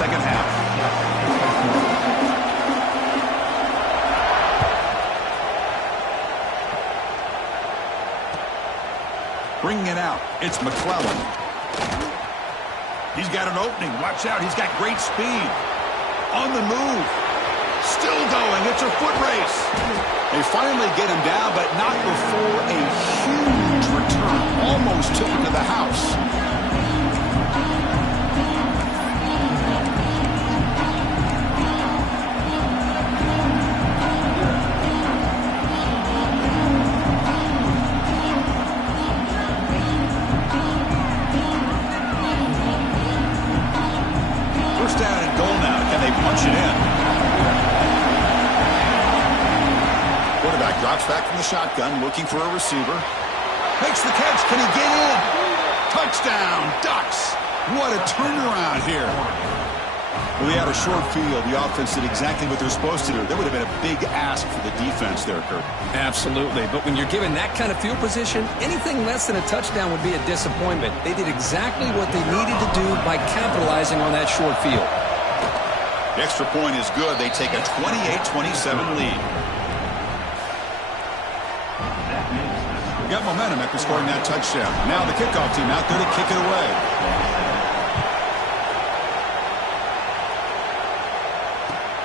second half. Bringing it out, it's McClellan. He's got an opening. Watch out, he's got great speed. On the move. Still going. It's a foot race. They finally get him down, but not before a huge return. Almost took him to the house. First down and goal now. Can they punch it in? Quarterback drops back from the shotgun, looking for a receiver. Makes the catch. Can he get in? Touchdown, Ducks. What a turnaround here. Well, we had a short field. The offense did exactly what they're supposed to do. That would have been a big ask for the defense there, Kurt. Absolutely. But when you're given that kind of field position, anything less than a touchdown would be a disappointment. They did exactly what they needed to do by capitalizing on that short field. The extra point is good. They take a 28-27 lead. Got momentum after scoring that touchdown. Now the kickoff team out there to kick it away.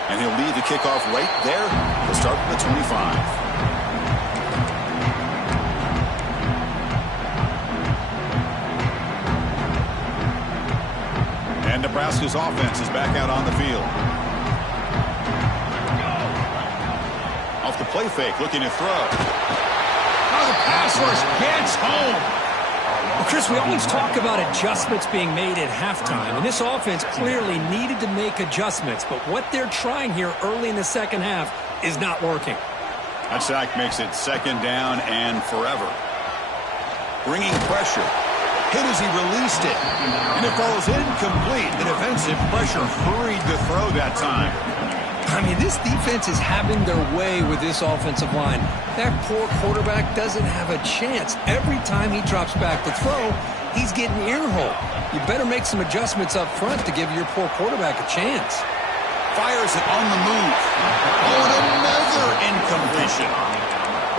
And he'll lead the kickoff right there to start from the 25. And Nebraska's offense is back out on the field. Off the play fake, looking to throw. The pass rush gets home. Well, Chris, we always talk about adjustments being made at halftime, and this offense clearly needed to make adjustments, but what they're trying here early in the second half is not working. That sack makes it second down and forever. Bringing pressure. Hit as he released it. And it falls incomplete. The defensive pressure hurried the throw that time. I mean, this defense is having their way with this offensive line. That poor quarterback doesn't have a chance. Every time he drops back to throw, he's getting earhole. You better make some adjustments up front to give your poor quarterback a chance. Fires it on the move. Oh, and another incompletion.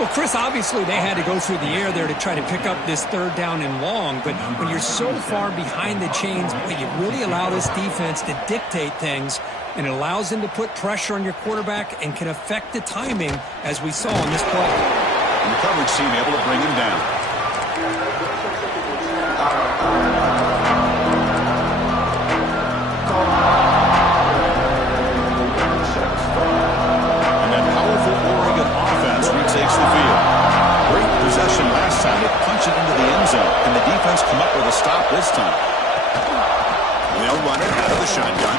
Well, Chris, obviously they had to go through the air there to try to pick up this third down and long, but when you're so far behind the chains, you really allow this defense to dictate things, and it allows them to put pressure on your quarterback and can affect the timing, as we saw on this play. And the coverage team able to bring him down. And that powerful Oregon offense retakes the field. Great possession last time. It punched it into the end zone. Can the defense come up with a stop this time? And they'll run it out of the shotgun.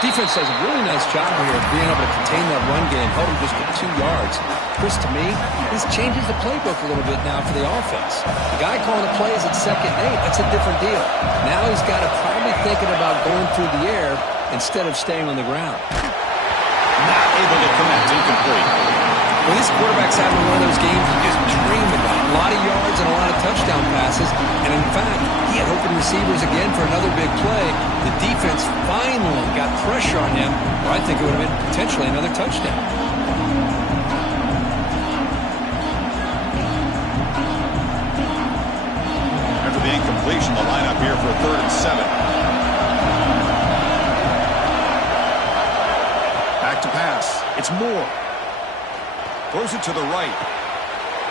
Defense does a really nice job here of being able to contain that run game, hold him just to 2 yards. Chris, to me, this changes the playbook a little bit now for the offense. The guy calling the plays at 2nd and 8, that's a different deal. Now he's got to probably thinking about going through the air instead of staying on the ground. Not able to connect, incomplete. Well, this quarterback's having one of those games you just dream about. A lot of yards and a lot of touchdown passes. And in fact, he had open receivers again for another big play. The defense finally got pressure on him, or I think it would have been potentially another touchdown. After the incompletion, the lineup here for 3rd and 7. Back to pass. It's Moore. Throws it to the right.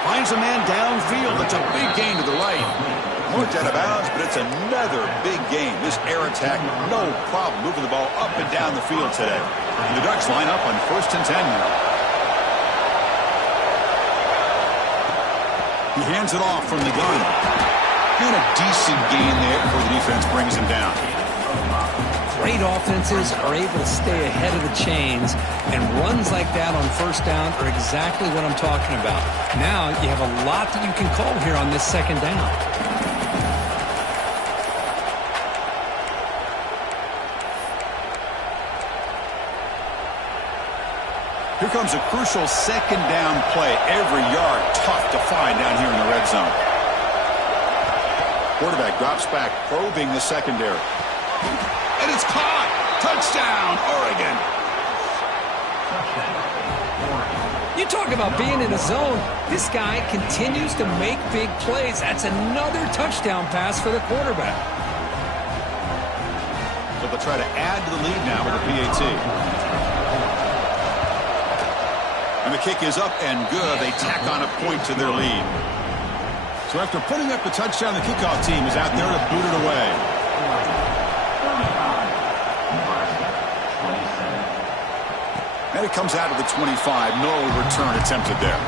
Finds a man downfield. It's a big gain to the right. Marked out of bounds, but it's another big game. This air attack, no problem moving the ball up and down the field today. And the Ducks line up on 1st and 10 now. He hands it off from the gun. And a decent gain there before the defense brings him down. Great offenses are able to stay ahead of the chains, and runs like that on 1st down are exactly what I'm talking about. Now you have a lot that you can call here on this 2nd down. Here comes a crucial 2nd down play. Every yard tough to find down here in the red zone. Quarterback drops back, probing the secondary. And it's caught. Touchdown, Oregon. You talk about being in a zone. This guy continues to make big plays. That's another touchdown pass for the quarterback. So they'll try to add to the lead now with the PAT. And the kick is up and good. They tack on a point to their lead. So after putting up the touchdown, the kickoff team is out there to boot it away. And it comes out of the 25. No return attempted there.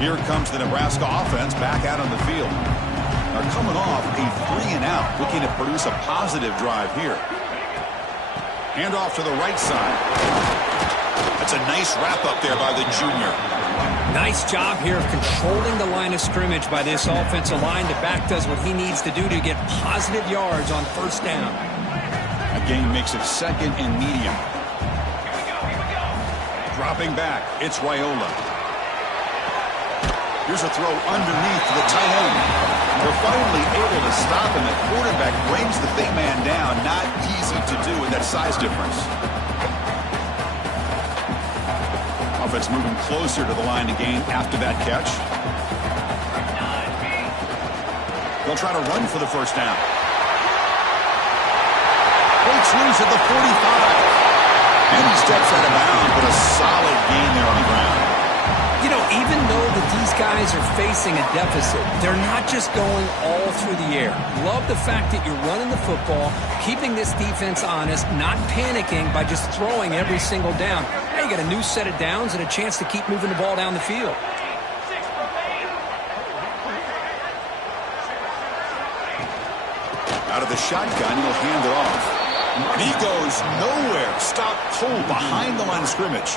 Here comes the Nebraska offense back out on the field. They're coming off a 3-and-out, looking to produce a positive drive here. Handoff to the right side. That's a nice wrap up there by the junior. Nice job here of controlling the line of scrimmage by this offensive line. The back does what he needs to do to get positive yards on first down. A gain makes it 2nd and medium. Dropping back, it's Raiola. Here's a throw underneath to the tight end. They're finally able to stop him. The quarterback brings the big man down. Not easy to do with that size difference. Offense moving closer to the line to gain after that catch. They'll try to run for the first down. Breaks loose at the 45. And he steps out of bounds, but a solid gain there on the ground. You know, even though that these guys are facing a deficit, they're not just going all through the air. Love the fact that you're running the football, keeping this defense honest, not panicking by just throwing every single down. Hey, you got a new set of downs and a chance to keep moving the ball down the field. Out of the shotgun, he'll hand it off. And he goes nowhere. Stop cold behind the line of scrimmage.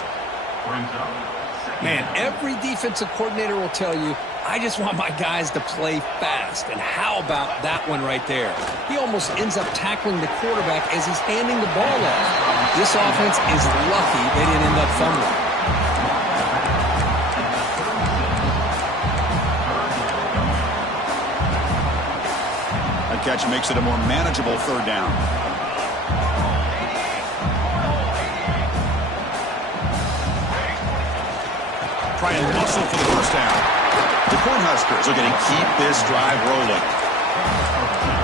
Man, every defensive coordinator will tell you, I just want my guys to play fast. And how about that one right there? He almost ends up tackling the quarterback as he's handing the ball off. This offense is lucky they didn't end up fumbling. That catch makes it a more manageable third down. Try and muscle for the first down. The Cornhuskers are going to keep this drive rolling.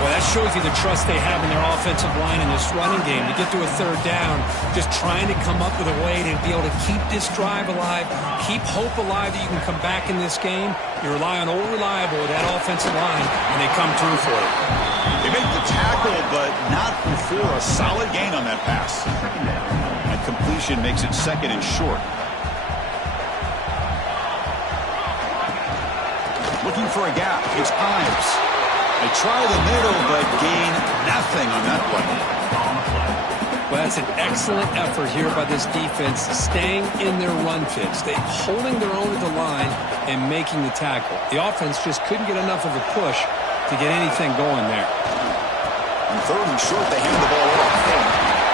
Well, that shows you the trust they have in their offensive line in this running game. To get to a third down, just trying to come up with a way to be able to keep this drive alive, keep hope alive that you can come back in this game. You rely on Old Reliable with that offensive line, and they come through for it. They make the tackle, but not before a solid gain on that pass. And completion makes it 2nd and short. Looking for a gap. It's Ives. They try the middle, but gain nothing on that play. Well, that's an excellent effort here by this defense, staying in their run fits. They're holding their own at the line and making the tackle. The offense just couldn't get enough of a push to get anything going there. On 3rd and short, they hand the ball off.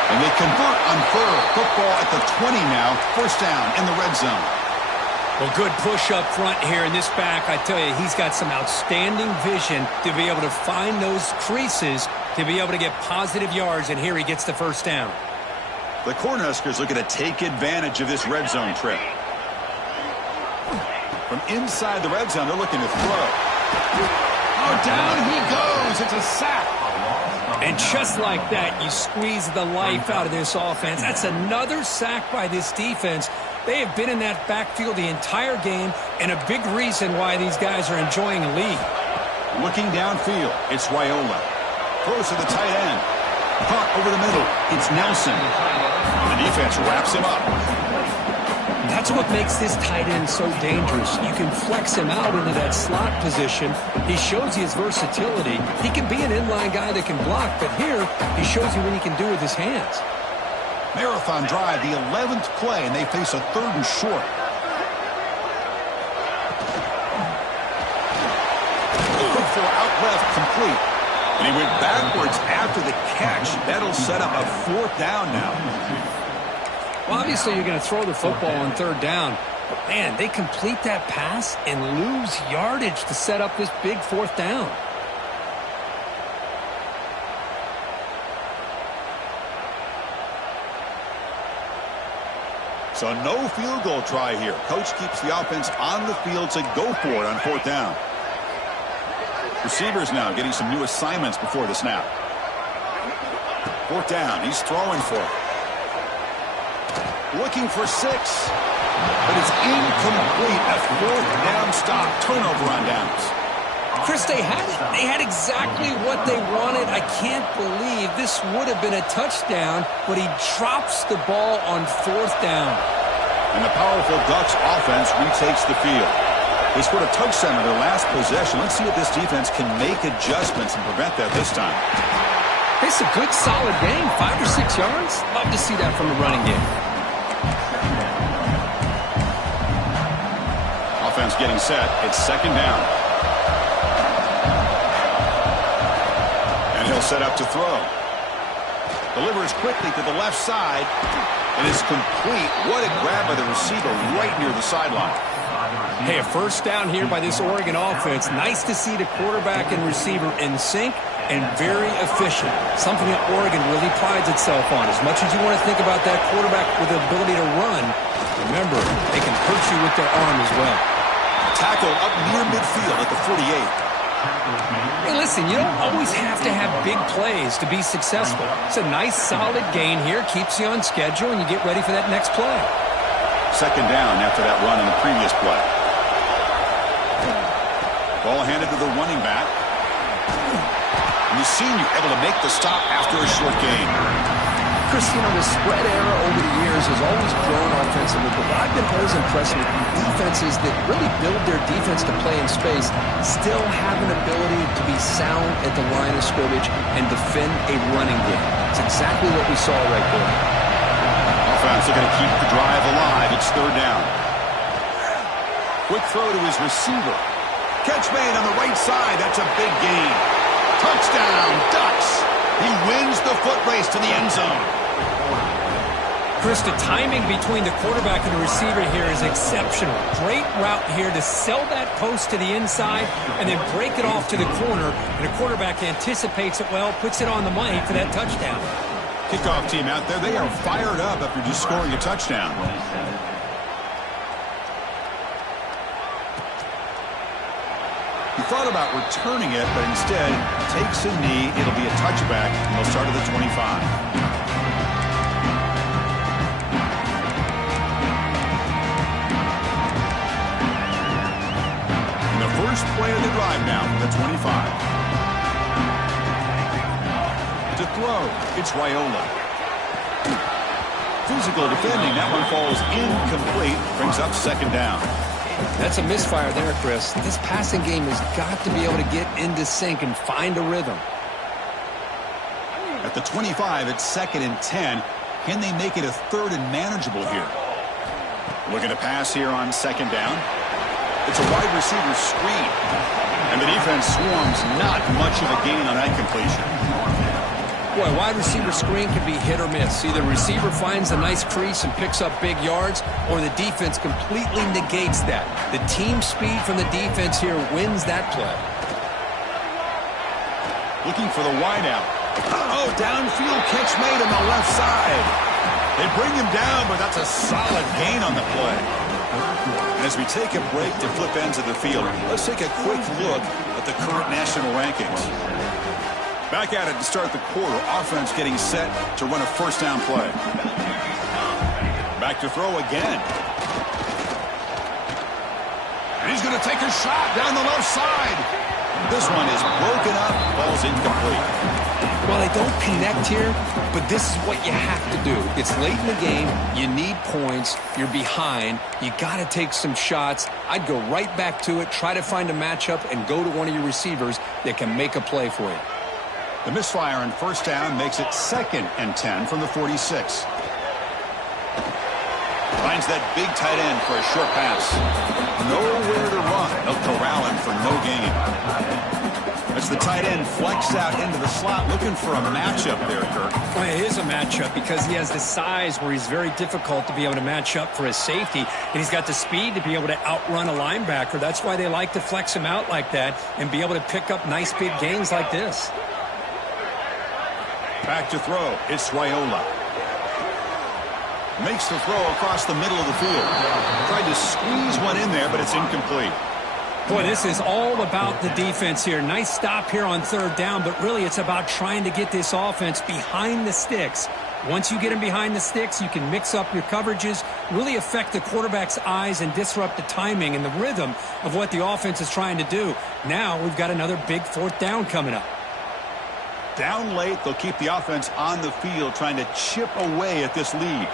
And they convert on 3rd. Football at the 20 now. First down in the red zone. Well, good push up front here in this back. I tell you, he's got some outstanding vision to be able to find those creases to be able to get positive yards, and here he gets the first down. The Cornhuskers looking to take advantage of this red zone trip. From inside the red zone, they're looking to throw. Oh, down he goes. It's a sack. And just like that, you squeeze the life out of this offense. That's another sack by this defense. They have been in that backfield the entire game, and a big reason why these guys are enjoying a lead. Looking downfield, it's Raiola. Throws to the tight end. Punt over the middle. It's Nelson. And the defense wraps him up. That's what makes this tight end so dangerous. You can flex him out into that slot position. He shows you his versatility. He can be an inline guy that can block, but here he shows you what he can do with his hands. Marathon drive, the 11th play, and they face a 3rd and short. For out left, complete. And he went backwards after the catch. That'll set up a 4th down now. Well, obviously you're going to throw the football on 3rd down. Man, they complete that pass and lose yardage to set up this big fourth down. So no field goal try here. Coach keeps the offense on the field to go for it on fourth down. Receivers now getting some new assignments before the snap. Fourth down. He's throwing for it. Looking for 6. But it's incomplete. A fourth down stop. Turnover on downs. Chris, they had it. They had exactly what they wanted. I can't believe this would have been a touchdown, but he drops the ball on fourth down. And the powerful Ducks offense retakes the field. They scored a touchdown on their last possession. Let's see if this defense can make adjustments and prevent that this time. It's a good, solid game. 5 or 6 yards. Love to see that from the running game. Offense getting set. It's second down. And he'll set up to throw. Delivers quickly to the left side. And it's complete. What a grab by the receiver right near the sideline. Hey, a first down here by this Oregon offense. Nice to see the quarterback and receiver in sync and very efficient. Something that Oregon really prides itself on. As much as you want to think about that quarterback with the ability to run, remember, they can hurt you with their arm as well. Tackle up near midfield at the 48. Hey, listen, you don't always have to have big plays to be successful. It's a nice, solid gain here. Keeps you on schedule, and you get ready for that next play. Second down after that run in the previous play. Ball handed to the running back. And the senior able to make the stop after a short gain. Chris, you know, the spread era over the years has always grown offensively, but what I've been always impressed with defenses that really build their defense to play in space still have an ability to be sound at the line of scrimmage and defend a running game. It's exactly what we saw right there. Offense looking to keep the drive alive. It's third down. Quick throw to his receiver. Catch made on the right side. That's a big gain. Touchdown, Ducks. He wins the foot race to the end zone. Chris, the timing between the quarterback and the receiver here is exceptional. Great route here to sell that post to the inside and then break it off to the corner. And the quarterback anticipates it well, puts it on the money for that touchdown. Kickoff team out there, they are fired up after just scoring a touchdown. He thought about returning it, but instead takes a knee. It'll be a touchback, and they'll start at the 25. And the first play of the drive now from the 25. To throw, it's Raiola. Physical defending, that one falls incomplete, brings up second down. That's a misfire there, Chris. This passing game has got to be able to get into sync and find a rhythm. At the 25, it's second and 10. Can they make it a third and manageable here? Looking to pass here on second down. It's a wide receiver screen. And the defense swarms, not much of a gain on that completion. Boy, wide receiver screen can be hit or miss. Either receiver finds a nice crease and picks up big yards, or the defense completely negates that. The team speed from the defense here wins that play. Looking for the wideout. Oh, downfield catch made on the left side. They bring him down, but that's a solid gain on the play. And as we take a break to flip ends of the field, let's take a quick look at the current national rankings. Back at it to start the quarter. Offense getting set to run a first down play. Back to throw again. And he's going to take a shot down the left side. This one is broken up, falls incomplete. Well, they don't connect here, but this is what you have to do. It's late in the game. You need points. You're behind. You got to take some shots. I'd go right back to it, try to find a matchup, and go to one of your receivers that can make a play for you. The misfire on first down makes it second and 10 from the 46. Finds that big tight end for a short pass. Nowhere to run. They'll corral him for no gain. As the tight end flex out into the slot, looking for a matchup there, Kirk. Well, it is a matchup because he has the size where he's very difficult to be able to match up for his safety, and he's got the speed to be able to outrun a linebacker. That's why they like to flex him out like that and be able to pick up nice big gains like this. Back to throw. It's Raiola. Makes the throw across the middle of the field. Tried to squeeze one in there, but it's incomplete. Boy, this is all about the defense here. Nice stop here on third down, but really it's about trying to get this offense behind the sticks. Once you get them behind the sticks, you can mix up your coverages, really affect the quarterback's eyes and disrupt the timing and the rhythm of what the offense is trying to do. Now we've got another big fourth down coming up. Down late, they'll keep the offense on the field trying to chip away at this lead.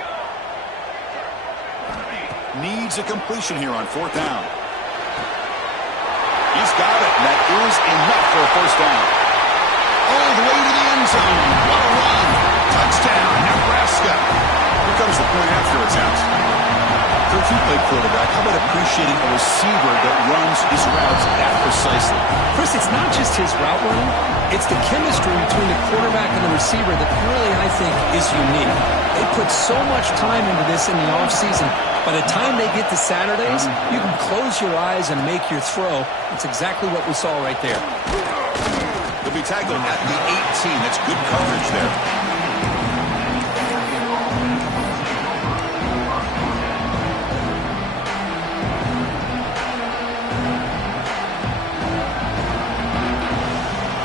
Needs a completion here on fourth down. He's got it, and that is enough for a first down. All the way to the end zone. What a run. Touchdown, Nebraska. Here comes the point after attempt. If you play quarterback, how about appreciating a receiver that runs his routes that precisely? Chris, it's not just his route running. It's the chemistry between the quarterback and the receiver that really, I think, is unique. They put so much time into this in the offseason. By the time they get to Saturdays, you can close your eyes and make your throw. It's exactly what we saw right there. He'll be tackled at the 18. That's good coverage there.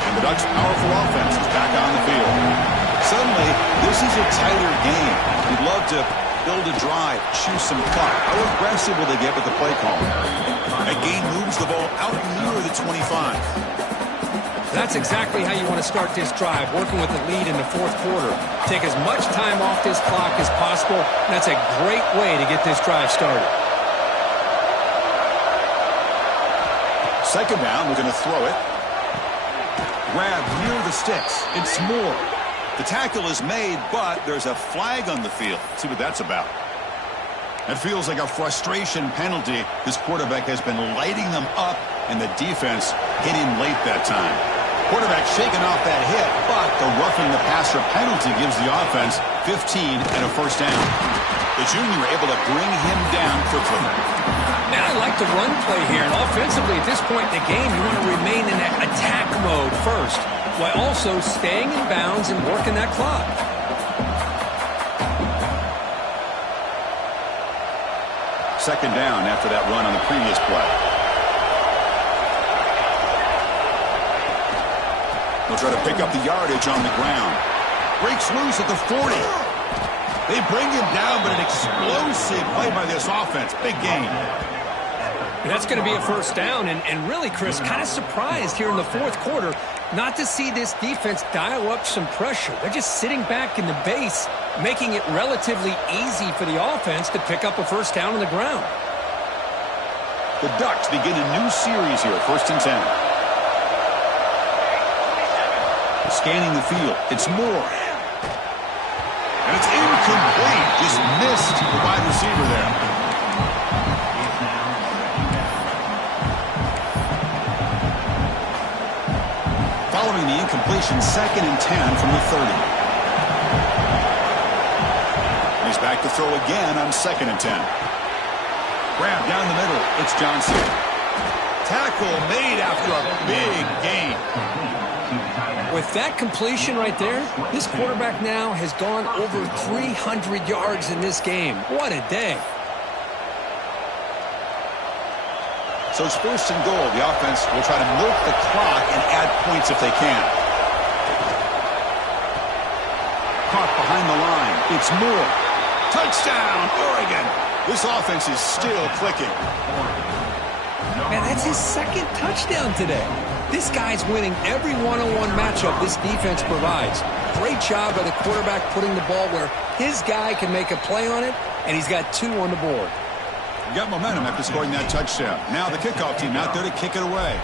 And the Ducks' powerful offense is back on the field. Suddenly, this is a tighter game. We'd love to build a drive, choose some clock. How aggressive will they get with the play call? That gain moves the ball out near the 25. That's exactly how you want to start this drive, working with the lead in the fourth quarter. Take as much time off this clock as possible. That's a great way to get this drive started. Second down, we're going to throw it. Grab near the sticks. It's Moore. The tackle is made, but there's a flag on the field. Let's see what that's about. It feels like a frustration penalty. This quarterback has been lighting them up, and the defense hit him late that time. Quarterback shaking off that hit, but the roughing the passer penalty gives the offense 15 and a first down. The junior able to bring him down quickly. Now I like the run play here. And offensively, at this point in the game, you want to remain in that attack mode first, while also staying in bounds and working that clock. Second down after that run on the previous play. They'll try to pick up the yardage on the ground. Breaks loose at the 40. They bring him down, but an explosive play by this offense. Big game. That's going to be a first down, and really, Chris, kind of surprised here in the fourth quarter not to see this defense dial up some pressure. They're just sitting back in the base, making it relatively easy for the offense to pick up a first down on the ground. The Ducks begin a new series here, 1st and 10. Scanning the field, it's Moore. And it's incomplete. Just missed the wide receiver there. Following the incompletion, 2nd and 10 from the 30. He's back to throw again on 2nd and 10. Grab down the middle. It's Johnson. Tackle made after a big gain. With that completion right there, this quarterback now has gone over 300 yards in this game. What a day. So it's 1st and goal. The offense will try to milk the clock and add points if they can. Caught behind the line. It's Moore. Touchdown, Oregon. This offense is still clicking. Man, that's his 2nd touchdown today. This guy's winning every one-on-one matchup this defense provides. Great job by the quarterback putting the ball where his guy can make a play on it, and he's got 2 on the board. Got momentum after scoring that touchdown. Now the kickoff team out there to kick it away.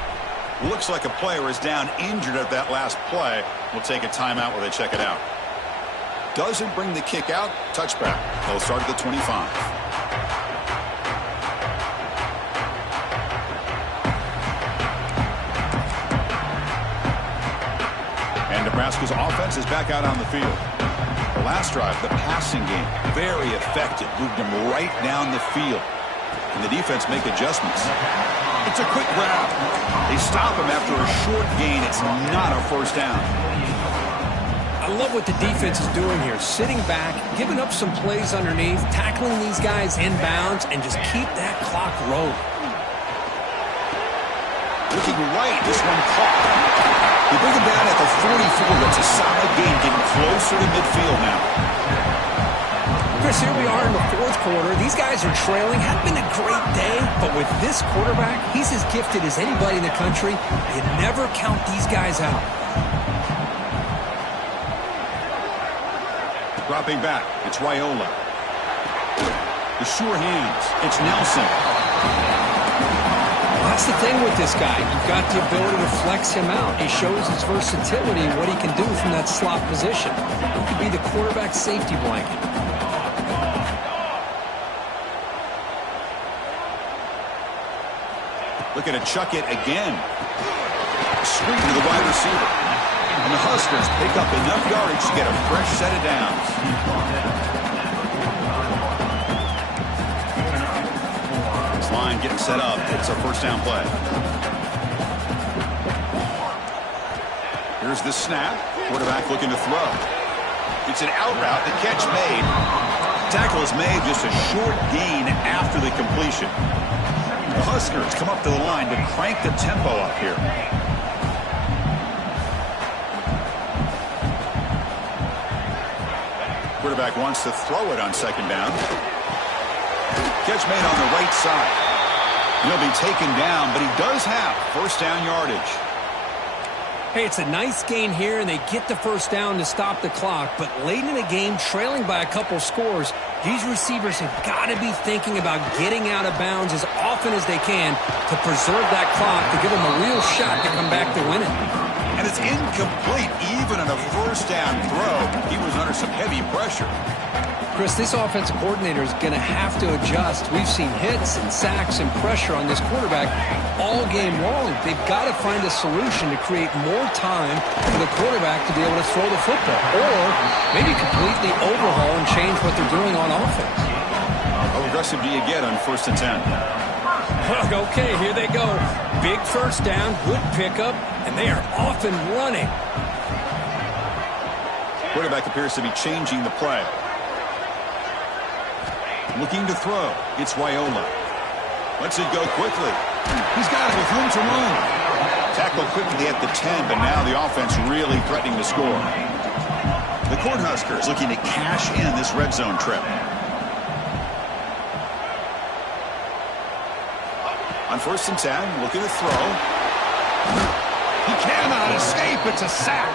Looks like a player is down injured at that last play. We'll take a timeout while they check it out. Doesn't bring the kick out. Touchback. They'll start at the 25. Nebraska's offense is back out on the field. The last drive, the passing game, very effective. Moved them right down the field. And the defense make adjustments. It's a quick grab. They stop him after a short gain. It's not a first down. I love what the defense is doing here. Sitting back, giving up some plays underneath, tackling these guys inbounds, and just keep that clock rolling. Looking right, this one caught. You bring him down at the 44. That's a solid gain, getting closer to midfield now. Chris, here we are in the fourth quarter. These guys are trailing. Hadn't been a great day, but with this quarterback, he's as gifted as anybody in the country. You never count these guys out. Dropping back, it's Raiola. The sure hands, it's Nelson. That's the thing with this guy. You've got the ability to flex him out. He shows his versatility, what he can do from that slot position. He could be the quarterback's safety blanket. Looking to chuck it again. Screen to the wide receiver. And the Huskers pick up enough yardage to get a fresh set of downs. This line getting set up. It's a first down play. Here's the snap. Quarterback looking to throw. It's an out route. The catch made. Tackle is made, just a short gain after the completion. The Huskers come up to the line to crank the tempo up here. Quarterback wants to throw it on second down. Catch made on the right side. He'll be taken down, but he does have first down yardage. Hey, it's a nice gain here, and they get the first down to stop the clock. But late in the game, trailing by a couple scores, these receivers have got to be thinking about getting out of bounds as often as they can to preserve that clock, to give them a real shot to come back to win it. And it's incomplete, even on a first down throw. He was under some heavy pressure. Chris, this offensive coordinator is going to have to adjust. We've seen hits and sacks and pressure on this quarterback all game long. They've got to find a solution to create more time for the quarterback to be able to throw the football, or maybe completely overhaul and change what they're doing on offense. How aggressive do you get on 1st and 10? Okay, here they go. Big first down, good pickup, and they are off and running. Quarterback appears to be changing the play. Looking to throw. It's Raiola. Lets it go quickly. He's got it with room to run. Tackle quickly at the 10, but now the offense really threatening to score. The Cornhuskers looking to cash in this red zone trip. On 1st and 10, looking to throw. He cannot escape. It's a sack.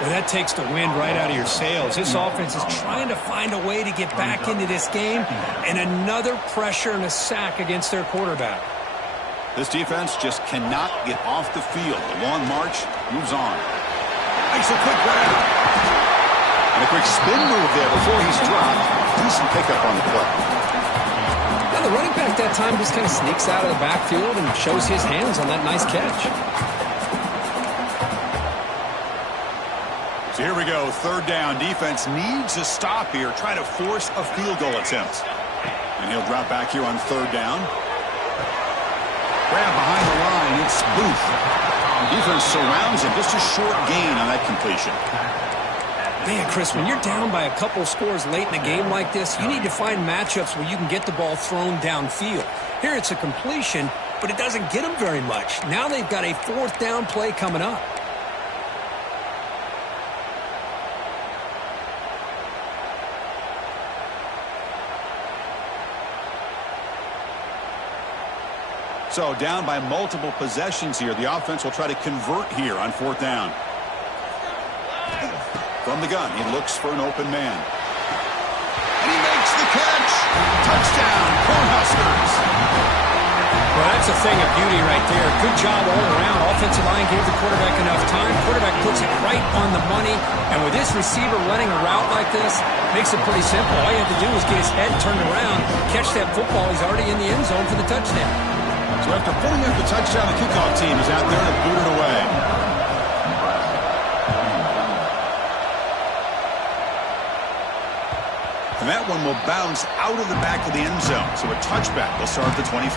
Well, that takes the wind right out of your sails. This offense is trying to find a way to get back into this game, and another pressure and a sack against their quarterback. This defense just cannot get off the field. The long march moves on. Makes a quick grab. And a quick spin move there before he's dropped. Decent pickup on the play. Now the running back that time just kind of sneaks out of the backfield and shows his hands on that nice catch. So here we go, 3rd down. Defense needs a stop here. Try to force a field goal attempt. And he'll drop back here on 3rd down. Grab behind the line. It's Booth. Defense surrounds him. Just a short gain on that completion. Man, Chris, when you're down by a couple scores late in a game like this, you need to find matchups where you can get the ball thrown downfield. Here it's a completion, but it doesn't get them very much. Now they've got a 4th down play coming up. So down by multiple possessions here. The offense will try to convert here on 4th down. From the gun, he looks for an open man. And he makes the catch. Touchdown, Cornhuskers. Well, that's a thing of beauty right there. Good job all around. Offensive line gave the quarterback enough time. Quarterback puts it right on the money. And with this receiver running a route like this, makes it pretty simple. All you have to do is get his head turned around, catch that football. He's already in the end zone for the touchdown. So after pulling up the touchdown, the kickoff team is out there to boot it away. that one will bounce out of the back of the end zone. So a touchback will start at the 25.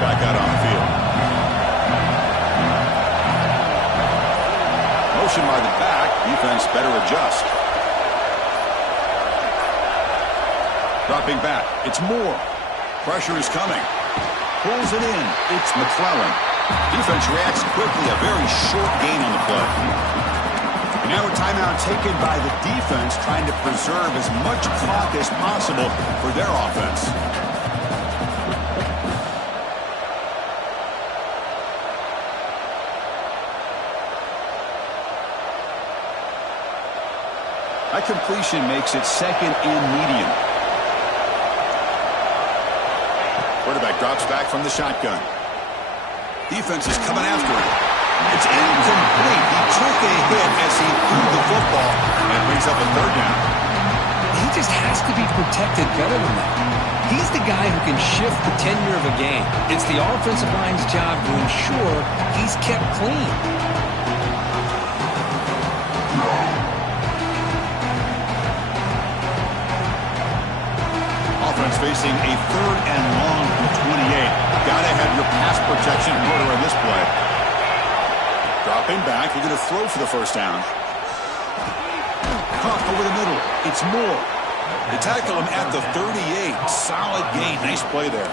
Back out on the field. Motion by the back. Defense better adjust. Dropping back. It's Moore. Pressure is coming. Pulls it in. It's McClellan. Defense reacts quickly. A very short gain on the play. And now a timeout taken by the defense, trying to preserve as much clock as possible for their offense. That completion makes it second and medium. Quarterback drops back from the shotgun. Defense is coming after him. It's incomplete. He took a hit as he threw the football and brings up a third down. He just has to be protected better than that. He's the guy who can shift the tenure of a game. It's the offensive line's job to ensure he's kept clean. Facing a third and long from the 28. Gotta have your pass protection in order on this play. Dropping back, you're going to throw for the first down. Caught over the middle. It's Moore. They tackle him at the 38. Solid gain. Nice play there.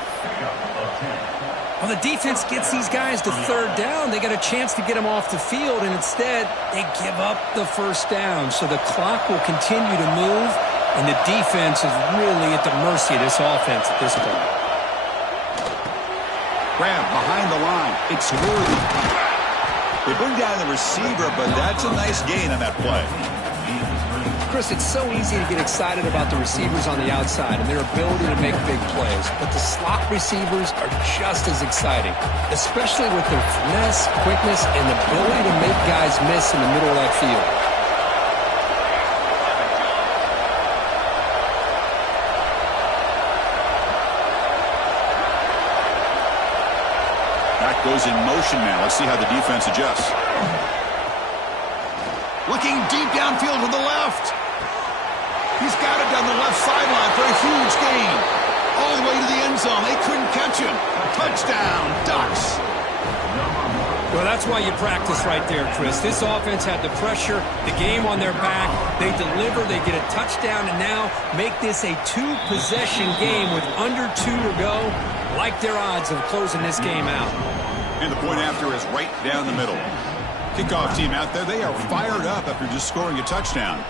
Well, the defense gets these guys to third down. They got a chance to get them off the field, and instead they give up the first down. So the clock will continue to move. And the defense is really at the mercy of this offense at this point. Graham behind the line. It's Worthy. They bring down the receiver, but that's a nice gain on that play. Chris, it's so easy to get excited about the receivers on the outside and their ability to make big plays. But the slot receivers are just as exciting, especially with their finesse, quickness, and the ability to make guys miss in the middle of that field. Goes in motion now. Let's see how the defense adjusts. Looking deep downfield to the left. He's got it down the left sideline for a huge gain. All the way to the end zone. They couldn't catch him. Touchdown, Ducks. Well, that's why you practice right there, Chris. This offense had the pressure, the game on their back. They deliver, they get a touchdown, and now make this a two-possession game with under 2 to go. Like their odds of closing this game out. And the point after is right down the middle. Kickoff team out there, they are fired up after just scoring a touchdown.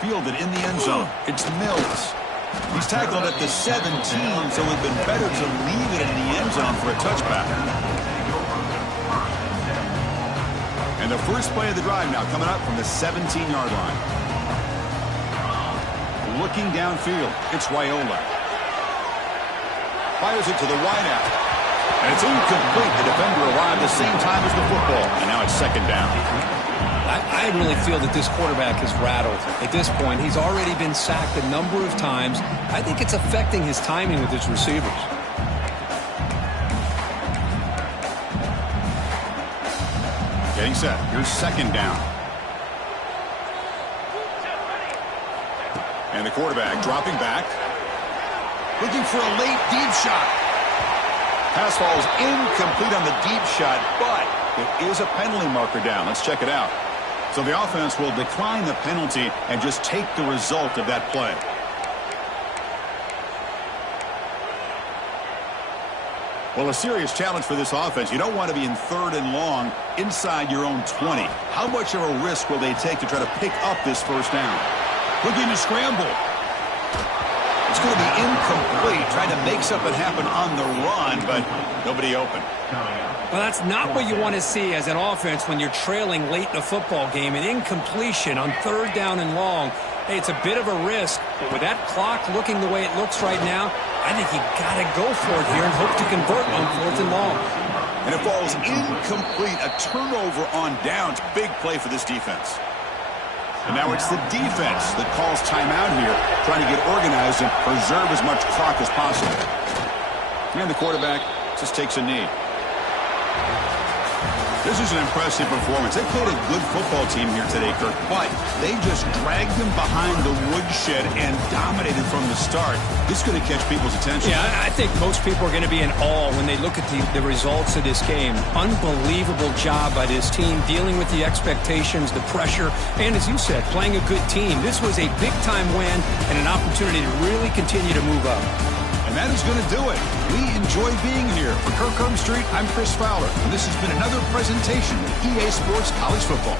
Fielded in the end zone. It's Mills. He's tackled at the 17, so it would have been better to leave it in the end zone for a touchback. And the first play of the drive now coming up from the 17-yard line. Looking downfield, it's Raiola. Fires it to the wideout. And it's incomplete. The defender arrived the same time as the football. And now it's second down. I really feel that this quarterback is rattled. At this point, he's already been sacked a number of times. I think it's affecting his timing with his receivers. Getting set. Here's second down. And the quarterback dropping back. Looking for a late deep shot. Pass falls incomplete on the deep shot, but it is a penalty marker down. Let's check it out. So the offense will decline the penalty and just take the result of that play. Well, a serious challenge for this offense. You don't want to be in third and long inside your own 20. How much of a risk will they take to try to pick up this first down? Looking to scramble. It's going to be incomplete, trying to make something happen on the run, but nobody open. Well, that's not what you want to see as an offense when you're trailing late in a football game. An incompletion on third down and long. Hey, it's a bit of a risk, but with that clock looking the way it looks right now, I think you got to go for it here and hope to convert on fourth and long. And it falls incomplete. A turnover on downs. Big play for this defense. And now it's the defense that calls timeout here, trying to get organized and preserve as much clock as possible. And the quarterback just takes a knee. This is an impressive performance. They played a good football team here today, Kirk, but they just dragged them behind the woodshed and dominated from the start. This is going to catch people's attention. Yeah, I think most people are going to be in awe when they look at the results of this game. Unbelievable job by this team, dealing with the expectations, the pressure, and as you said, playing a good team. This was a big-time win and an opportunity to really continue to move up. And that is going to do it. We enjoy being here. For Kirk Herbstreit, I'm Chris Fowler. And this has been another presentation of EA Sports College Football.